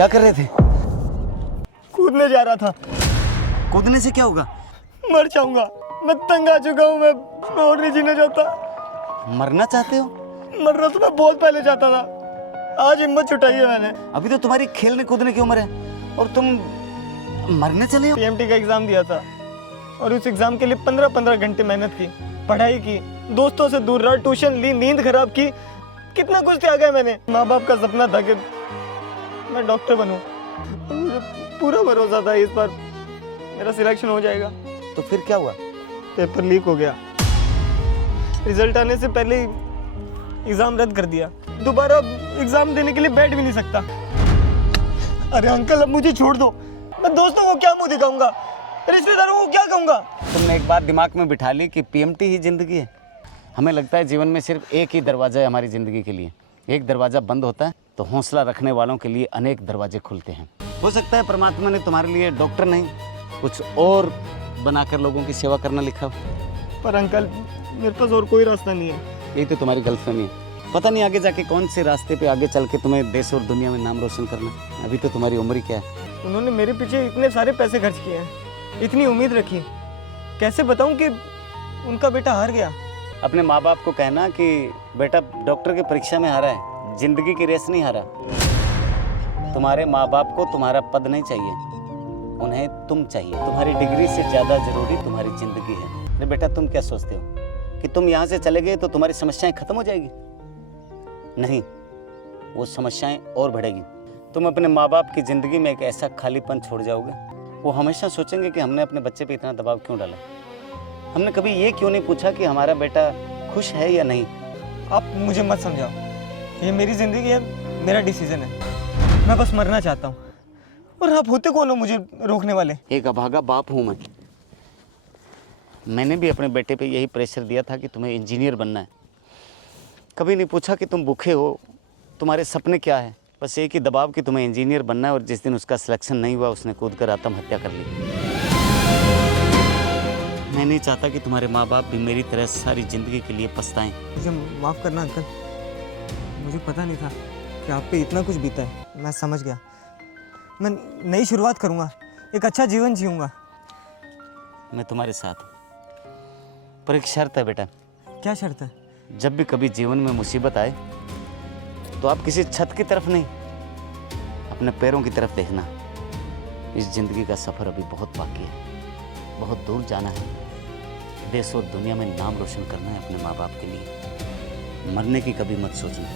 क्या कर रहे थे? कूदने जा रहा था। कूदने से क्या होगा? मर जाऊंगा, मैं तंग आ चुका हूँ। मैं और नहीं जीना चाहता। मरना चाहते हो? मरना तो मैं बहुत पहले चाहता था, आज हिम्मत जुटाई है मैंने। अभी तो तुम्हारी खेलने कूदने की उम्र है और तुम मरने चले हो? पीएमटी का एग्जाम दिया था और उस एग्जाम के लिए 15-15 घंटे मेहनत की, पढ़ाई की, दोस्तों से दूर रहा, ट्यूशन ली, नींद खराब की, कितना कुछ त्यागा है मैंने। माँ बाप का सपना था कि मैं डॉक्टर बनूं। मुझे पूरा भरोसा था इस बार मेरा सिलेक्शन हो जाएगा। तो फिर क्या हुआ? पेपर लीक हो गया, रिजल्ट आने से पहले ही एग्जाम रद्द कर दिया। दोबारा एग्जाम देने के लिए बैठ भी नहीं सकता। अरे अंकल, अब मुझे छोड़ दो। मैं दोस्तों को क्या मुंह दिखाऊंगा, रिश्तेदारों को क्या कहूंगा? तुमने एक बात दिमाग में बिठा ली कि पीएमटी ही जिंदगी है। हमें लगता है जीवन में सिर्फ एक ही दरवाजा है हमारी ज़िंदगी के लिए। एक दरवाज़ा बंद होता है तो हौसला रखने वालों के लिए अनेक दरवाजे खुलते हैं। हो सकता है परमात्मा ने तुम्हारे लिए डॉक्टर नहीं, कुछ और बनाकर लोगों की सेवा करना लिखा हो। पर अंकल, मेरे पास और कोई रास्ता नहीं है। यही तो तुम्हारी गलतफहमी है। पता नहीं आगे जाके कौन से रास्ते पे आगे चल के तुम्हें देश और दुनिया में नाम रोशन करना है। अभी तो तुम्हारी उम्र ही क्या है। उन्होंने मेरे पीछे इतने सारे पैसे खर्च किए हैं, इतनी उम्मीद रखी, कैसे बताऊं कि उनका बेटा हार गया? अपने माँ बाप को कहना कि बेटा डॉक्टर की परीक्षा में हारा है, जिंदगी की रेस नहीं हारा। तुम्हारे माँ बाप को तुम्हारा पद नहीं चाहिए, उन्हें तुम चाहिए। तुम्हारी डिग्री से ज़्यादा जरूरी तुम्हारी जिंदगी है। अरे बेटा, तुम क्या सोचते हो कि तुम यहाँ से चले गए तो तुम्हारी समस्याएं खत्म हो जाएगी? नहीं, वो समस्याएं और बढ़ेगी। तुम अपने माँ बाप की ज़िंदगी में एक ऐसा खालीपन छोड़ जाओगे। वो हमेशा सोचेंगे कि हमने अपने बच्चे पे इतना दबाव क्यों डाला। हमने कभी ये क्यों नहीं पूछा कि हमारा बेटा खुश है या नहीं। आप मुझे मत समझाओ, ये मेरी ज़िंदगी है, मेरा डिसीजन है। मैं बस मरना चाहता हूँ और आप होते कौन हो मुझे रोकने वाले? एक अभागा बाप हूँ मैं। मैंने भी अपने बेटे पे यही प्रेशर दिया था कि तुम्हें इंजीनियर बनना है। कभी नहीं पूछा कि तुम भूखे हो, तुम्हारे सपने क्या है। बस एक ही दबाव कि तुम्हें इंजीनियर बनना है। और जिस दिन उसका सिलेक्शन नहीं हुआ, उसने कूदकर आत्महत्या कर ली। मैं नहीं चाहता कि तुम्हारे माँ बाप भी मेरी तरह सारी ज़िंदगी के लिए पछताएं। मुझे माफ़ करना अंकल, मुझे पता नहीं था कि आप पे इतना कुछ बीता है। मैं समझ गया, मैं नई शुरुआत करूँगा, एक अच्छा जीवन जीऊँगा। मैं तुम्हारे साथ हूँ, पर एक शर्त है बेटा। क्या शर्त है? जब भी कभी जीवन में मुसीबत आए तो आप किसी छत की तरफ नहीं, अपने पैरों की तरफ देखना। इस ज़िंदगी का सफ़र अभी बहुत बाकी है, बहुत दूर जाना है। देश और दुनिया में नाम रोशन करना है अपने माँ बाप के लिए। मरने की कभी मत सोचना।